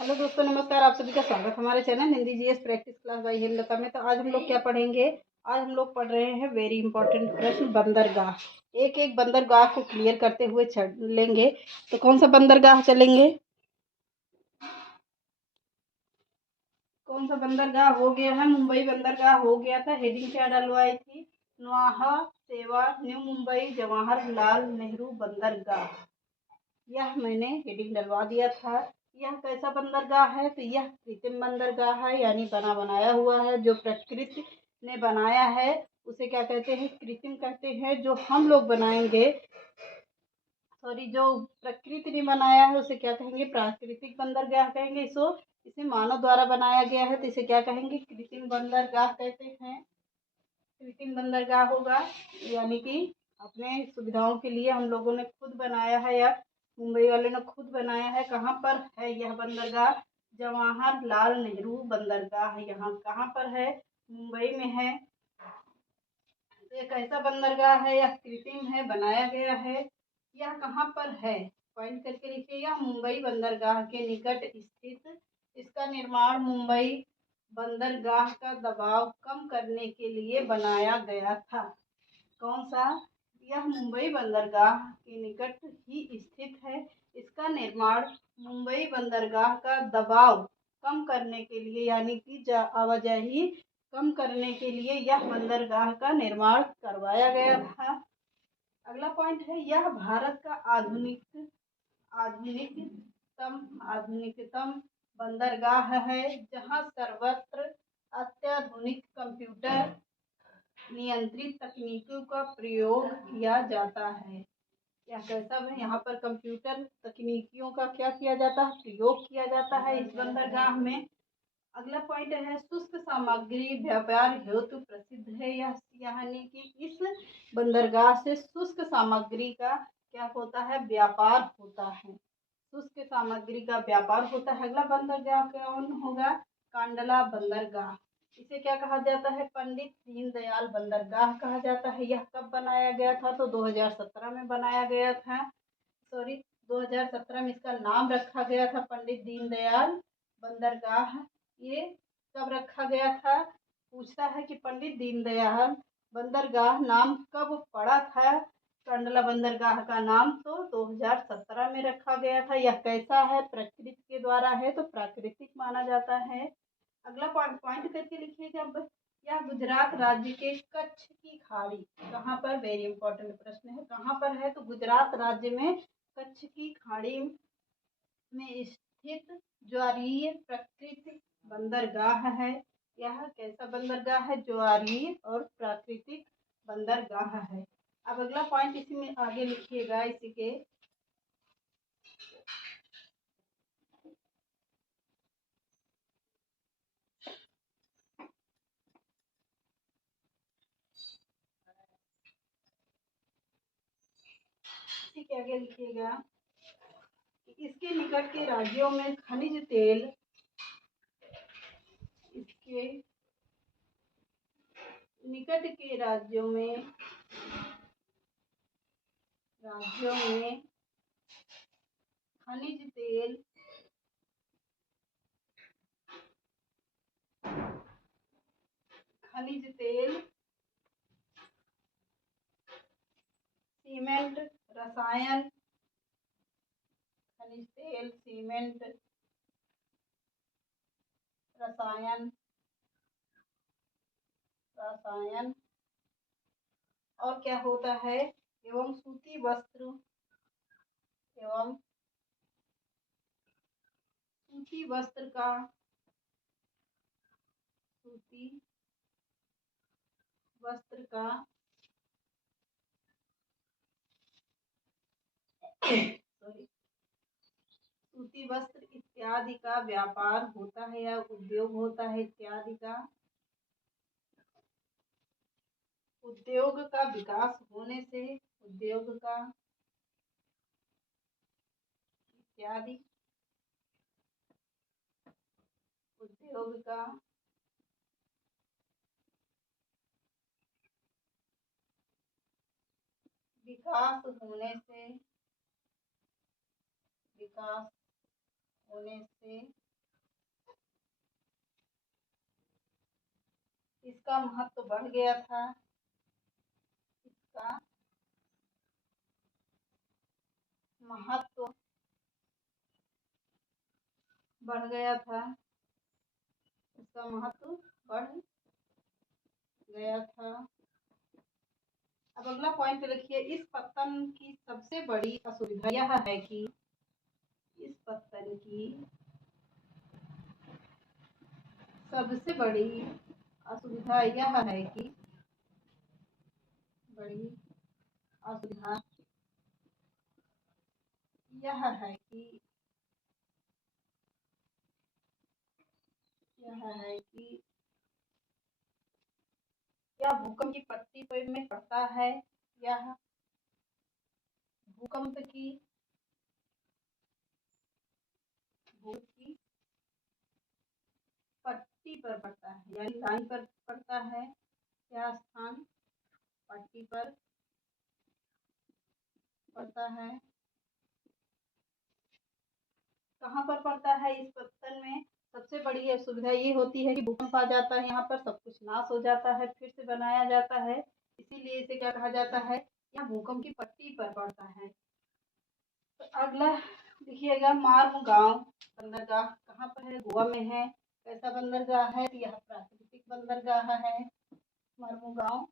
Hello दोस्तों, नमस्कार। आप सभी का स्वागत हमारे channel Hindi GS practice class by Hemlata में। तो आज हम लोग क्या पढ़ेंगे? आज हम लोग पढ़ रहे हैं वेरी इंपॉर्टेंट प्रश्न, बंदरगाह। एक एक बंदरगाह को क्लियर करते हुए चलेंगे। तो कौन सा बंदरगाह चलेंगे? कौन सा बंदरगाह हो गया है? मुंबई बंदरगाह हो गया था। हेडिंग क्या डलवाई थी? नौहा सेवा न्यू मुंबई जवाहरलाल नेहरू बंदरगाह। यह मैंने हेडिंग डलवा दिया था। यह कैसा बंदरगाह है? तो यह कृत्रिम बंदरगाह है, यानी बना बनाया हुआ है। जो प्रकृति ने बनाया है उसे क्या कहते हैं? कृत्रिम कहते हैं। जो हम लोग बनाएंगे, सॉरी, जो प्रकृति ने बनाया है उसे क्या कहेंगे? प्राकृतिक बंदरगाह कहेंगे। इसे मानव द्वारा बनाया गया है तो इसे क्या कहेंगे? कृत्रिम बंदरगाह कहते हैं। कृत्रिम बंदरगाह होगा, यानी कि अपने सुविधाओं के लिए हम लोगों ने खुद बनाया है, या मुंबई वाले ने खुद बनाया है। कहाँ पर है यह बंदरगाह? जवाहरलाल नेहरू बंदरगाह। यहाँ कहाँ पर है? मुंबई में है। तो एक ऐसा बंदरगाह है, यह कृत्रिम है, बनाया गया है। यह कहाँ पर है? पॉइंट करके लिखिए। यह मुंबई बंदरगाह के निकट स्थित। इसका निर्माण मुंबई बंदरगाह का दबाव कम करने के लिए बनाया गया था। कौन सा? यह मुंबई बंदरगाह के निकट ही स्थित है। इसका निर्माण मुंबई बंदरगाह का दबाव कम करने के लिए, यानी कि आवाजाही कम करने के लिए यह बंदरगाह का निर्माण करवाया गया था। अगला पॉइंट है, यह भारत का आधुनिकतम बंदरगाह है, जहां सर्वत्र अत्याधुनिक कंप्यूटर नियंत्रित तकनीकों का प्रयोग किया जाता है। क्या कैसा है? यहाँ पर कंप्यूटर तकनीकियों का क्या किया जाता है? प्रयोग किया जाता है इस बंदरगाह में। अगला पॉइंट है, शुष्क सामग्री व्यापार हेतु प्रसिद्ध है। यह यानी कि इस बंदरगाह से शुष्क सामग्री का क्या होता है? व्यापार होता है। शुष्क सामग्री का व्यापार होता है। अगला बंदरगाह कौन होगा? कांडला बंदरगाह। इसे क्या कहा जाता है? पंडित दीनदयाल बंदरगाह कहा जाता है। यह कब बनाया गया था? तो 2017 में बनाया गया था। सॉरी, 2017 में इसका नाम रखा गया था पंडित दीनदयाल बंदरगाह। ये कब रखा गया था? पूछता है कि पंडित दीनदयाल बंदरगाह नाम कब पड़ा था कंडला बंदरगाह का नाम? तो 2017 में रखा गया था। यह कैसा है? प्रकृति के द्वारा है तो प्राकृतिक माना जाता है। अगला पॉइंट करके लिखिएगा। यह गुजरात राज्य के कच्छ की खाड़ी। कहाँ पर? वेरी इंपॉर्टेंट प्रश्न है। कहाँ पर है? तो गुजरात राज्य में कच्छ की खाड़ी में स्थित ज्वारीय प्राकृतिक बंदरगाह है। यह कैसा बंदरगाह है? ज्वारीय और प्राकृतिक बंदरगाह है। अब अगला पॉइंट इसी में आगे लिखिएगा। इसी के आगे लिखिएगा। इसके निकट के राज्यों में खनिज तेल, इसके निकट के राज्यों में खनिज तेल, सीमेंट, रसायन, खनिज तेल, सीमेंट, रसायन और क्या होता है? एवं सूती वस्त्र का सॉरी, सूती वस्त्र इत्यादि का व्यापार होता है या उद्योग होता है। इत्यादि का उद्योग का विकास होने से उद्योग का विकास होने से इसका महत्व बढ़ गया था, इसका महत्व बढ़ गया था, इसका महत्व बढ़ गया था। अब अगला पॉइंट लिखिए, इस पत्तन की सबसे बड़ी असुविधा यह है कि इस पत्तन की सबसे बड़ी असुविधा यह है कि बड़ी असुविधा यह है कि यह भूकंप की पट्टी पर में पड़ता है, यह भूकंप की पट्टी पर पड़ता है, यानी लाइन पर पड़ता है। यह स्थान पट्टी पर पड़ता है। कहाँ पर पड़ता है? इस पत्तन में सबसे बड़ी सुविधा ये होती है कि भूकंप आ जाता है, यहाँ पर सब कुछ नाश हो जाता है, फिर से बनाया जाता है। इसीलिए इसे क्या कहा जाता है? यह भूकंप की पट्टी पर पड़ता है। तो अगला लिखिएगा, मारमुगांव बंदरगाह कहाँ पर है? गोवा में है। कैसा बंदरगाह है? यह प्राकृतिक बंदरगाह है। मारमुगांव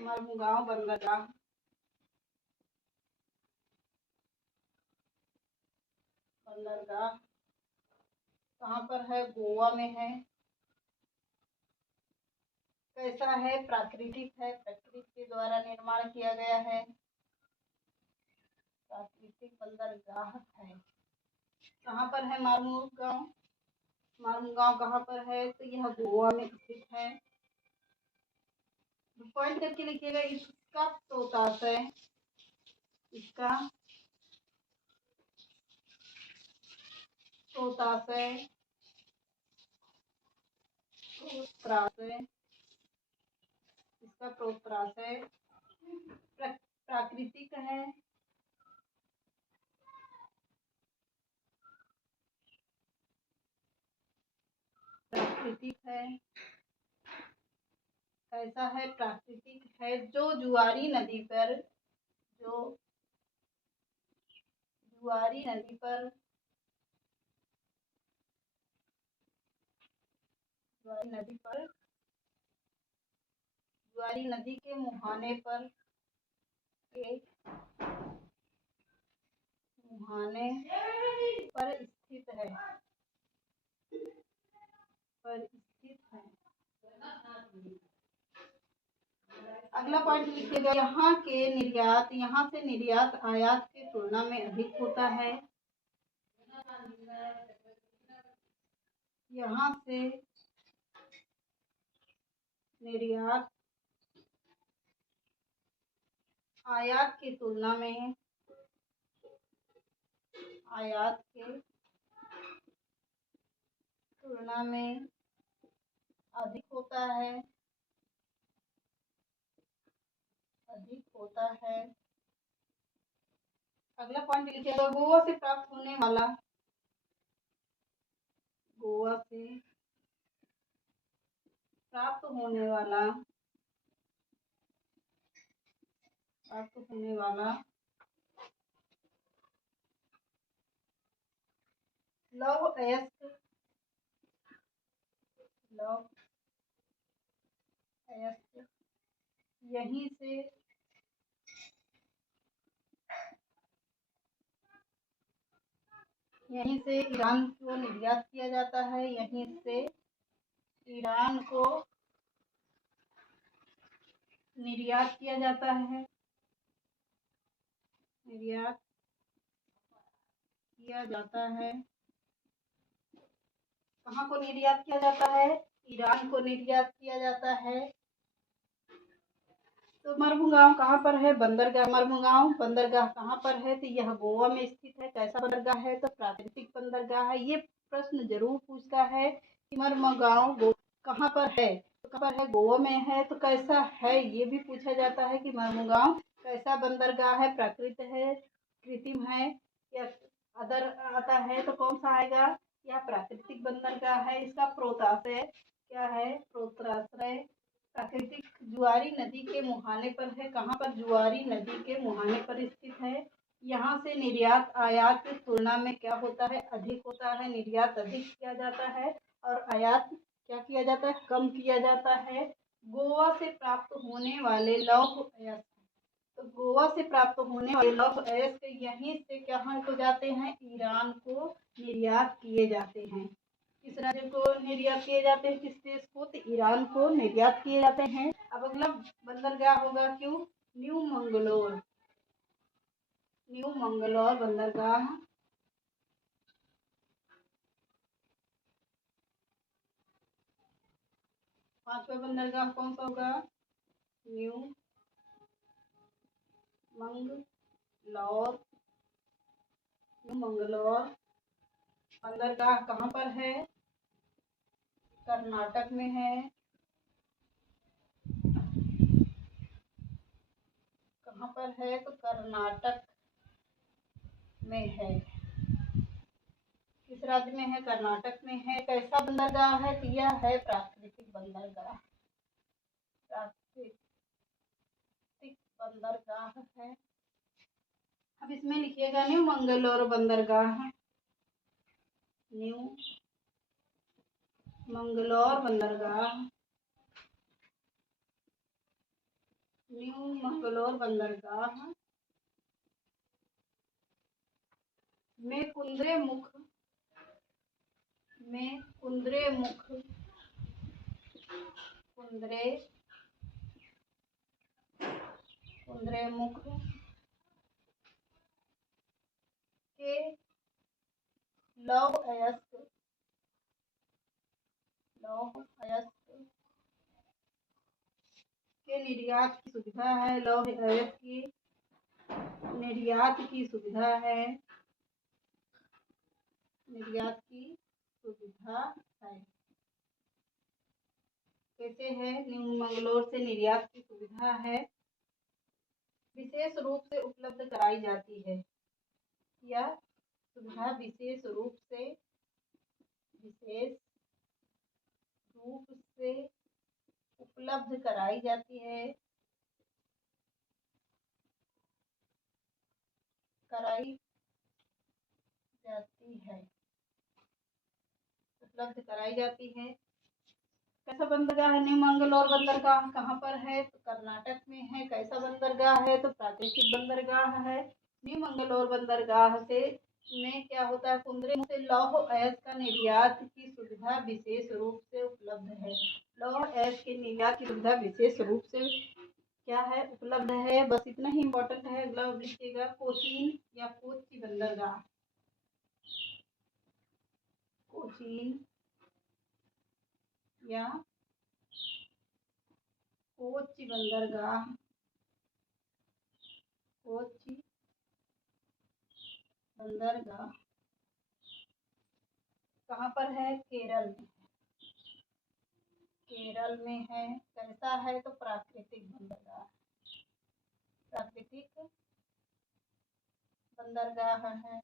मारमुगांव बंदरगाह कहाँ पर है? गोवा में है। कैसा है? प्राकृतिक है, प्रकृति के द्वारा निर्माण किया गया है, प्राकृतिक बंदरगाह है। कहाँ पर है मारमुगांव? मारमुगांव कहाँ पर है? तो यह गोवा में स्थित है। पॉइंट करके लिखिएगा, इसका पोताशय इसका प्रोत्राशय प्राकृतिक है। कैसा है? प्राकृतिक है, जो जुआरी नदी पर जुआरी नदी के मुहाने पर स्थित है। अगला पॉइंट लिखिएगा, यहाँ से निर्यात आयात की तुलना में अधिक होता है। यहाँ से निर्यात आयात की तुलना में अधिक होता है। अगला पॉइंट लिखिएगा, गोवा से प्राप्त होने वाला लौह अयस्क यहीं से ईरान को निर्यात किया जाता है। निर्यात किया जाता है। कहाँ को निर्यात किया जाता है? ईरान को निर्यात किया जाता है। तो मारमुगांव कहाँ पर है? मारमुगांव बंदरगाह कहाँ पर है? तो यह गोवा में स्थित है। कैसा बंदरगाह है? तो प्राकृतिक बंदरगाह है। ये प्रश्न जरूर पूछता है कि मारमुगांव कहाँ पर है? तो कहाँ पर है? गोवा में है। तो कैसा है? ये भी पूछा जाता है कि मारमुगांव कैसा बंदरगाह है? प्राकृत है, कृत्रिम है या अदर आता है तो कौन सा आएगा? या प्राकृतिक बंदरगाह है। इसका प्रोताशय क्या है? प्रोताश्रय प्राकृतिक जुआरी नदी के मुहाने पर है। कहाँ पर? जुआरी नदी के मुहाने पर स्थित है। यहाँ से निर्यात आयात की तुलना में क्या होता है? अधिक होता है। निर्यात अधिक किया जाता है और आयात क्या किया जाता है? कम किया जाता है। गोवा से प्राप्त होने वाले लौह अयस्क, तो गोवा से प्राप्त होने वाले लौह अयस्क यहीं से कहाँ को जाते हैं? ईरान को निर्यात किए जाते हैं। किस राज्य को निर्यात किए जाते हैं? किस देश को? तो ईरान को निर्यात किए जाते हैं। अब अगला बंदरगाह होगा क्यों? न्यू मंगलोर। न्यू मंगलोर बंदरगाह। पांचवा बंदरगाह कौन सा होगा? न्यू मंगलौर। न्यू मंगलौर बंदरगाह कहाँ पर है? कर्नाटक में है। कहाँ पर है? तो कर्नाटक में है। किस राज्य में है? कर्नाटक में है। कैसा बंदरगाह है? तो यह है प्राकृतिक बंदरगाह। प्राकृतिक बंदरगाह है। अब इसमें लिखिएगा न्यू मंगलोर बंदरगाह। न्यू मंगलोर बंदरगाह। न्यू मंगलोर बंदरगाह में कुंद्रेमुख के लौह अयस्क के निर्यात की सुविधा है। लौह अयस्क की निर्यात की सुविधा है। निर्यात की सुविधा है। कैसे है? न्यू मंगलोर से निर्यात की सुविधा है। विशेष रूप से उपलब्ध कराई जाती है। यह सुविधा विशेष रूप से उपलब्ध कराई जाती है। उपलब्ध कराई जाती है। कैसा बंदरगाह है? न्यू मंगलोर बंदरगाह कहाँ पर है? तो कर्नाटक में है। कैसा बंदरगाह है? तो प्राकृतिक बंदरगाह है। न्यू मंगलोर बंदरगाह से में क्या होता है? कुंद्रेमुख से लौह अयस्क का निर्यात की सुविधा विशेष रूप से उपलब्ध है। लौह अयस्क के निर्यात की सुविधा विशेष रूप से क्या है? उपलब्ध है। बस इतना ही इम्पोर्टेंट है। अगला लिखिएगा कोचीन या कोच्चि बंदरगाह। कोचीन या कोच्चि बंदरगाह। कोच्चि बंदरगाह कहाँ पर है? केरल में। केरल में है। कैसा है? तो प्राकृतिक बंदरगाह। प्राकृतिक बंदरगाह है।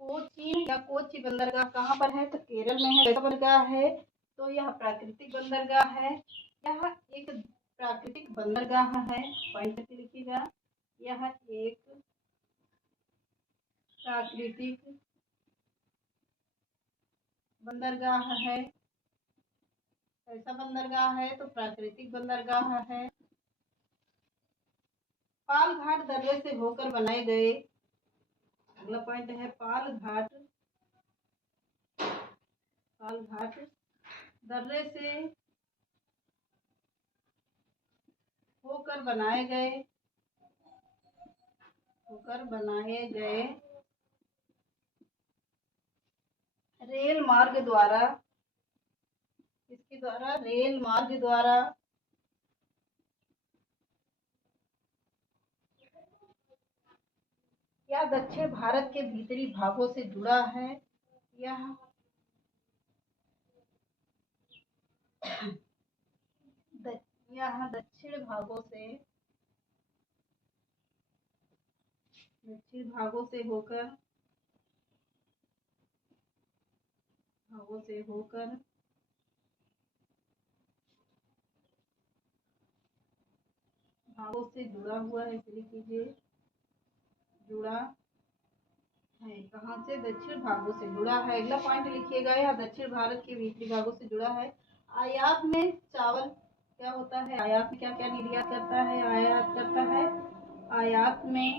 कोचीन या कोच्चि बंदरगाह कहाँ पर है? तो केरल में है। कैसा बंदरगाह है? तो यह प्राकृतिक बंदरगाह है। यह एक प्राकृतिक बंदरगाह है। पॉइंट करके लिखिएगा। यह एक प्राकृतिक बंदरगाह है। कैसा बंदरगाह है? तो प्राकृतिक बंदरगाह है। पाल घाट दर्रे से होकर बनाए गए। अगला पॉइंट है पाल घाट दर्रे से होकर बनाए गए रेल मार्ग द्वारा। इसके द्वारा रेल मार्ग द्वारा यह दक्षिण भारत के भीतरी भागों से जुड़ा है। यह दक्षिण भागों से दक्षिण भागों से होकर भागों से जुड़ा हुआ है, इसलिए कीजिए जुड़ा है। कहाँ से? दक्षिण भागों से जुड़ा है। अगला पॉइंट लिखिएगा, या दक्षिण भारत के भीतरी भागों से जुड़ा है। आयात में चावल क्या होता है? आयात में क्या क्या निर्यात करता है? आयात करता है, आयात में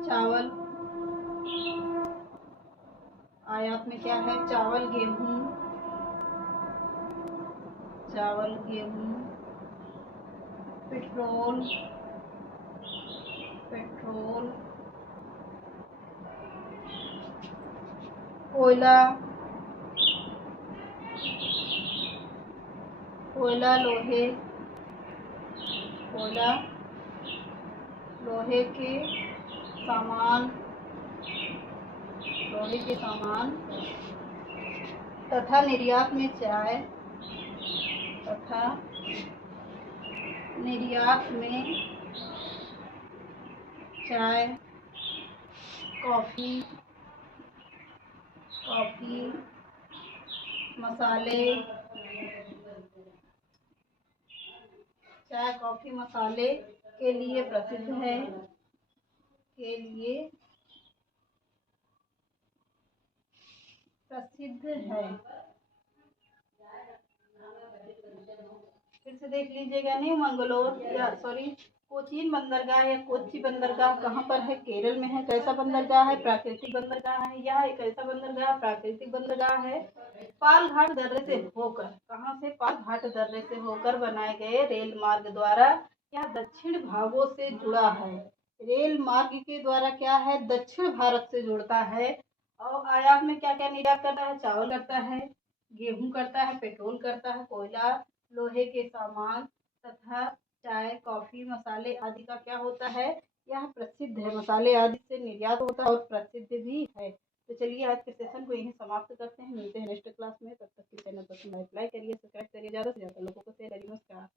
चावल, आयात में क्या है? चावल, गेहूं, पेट्रोल, कोयला, लोहे के सामान तथा निर्यात में चाय, कॉफी, मसाले, चाय कॉफी मसाले के लिए प्रसिद्ध है, फिर से देख लीजिएगा। न्यू मंगलोर या कोचीन बंदरगाह या कोच्चि बंदरगाह कहाँ पर है? केरल में है। कैसा बंदरगाह है? प्राकृतिक बंदरगाह है। यह एक ऐसा बंदरगाह प्राकृतिक बंदरगाह है। पालघाट दर्रे से होकर, कहाँ से? पालघाट दर्रे से होकर बनाए गए रेल मार्ग द्वारा यह दक्षिण भागों से जुड़ा है। रेल मार्ग के द्वारा क्या है? दक्षिण भारत से जुड़ता है। और आयात में क्या क्या निर्यात करता है? चावल करता है, गेहूं करता है, पेट्रोल करता है, कोयला, लोहे के सामान तथा चाय, कॉफी, मसाले आदि का क्या होता है? यह प्रसिद्ध है। मसाले आदि से निर्यात होता है और प्रसिद्ध भी है। तो चलिए आज के सेशन को यहीं समाप्त करते हैं। मिलते हैं नेक्स्ट क्लास में। तब तक के चैनल पर लाइक करिए, सब्सक्राइब करिए, ज़्यादा से ज़्यादा लोगों को शेयर करिए। नमस्कार।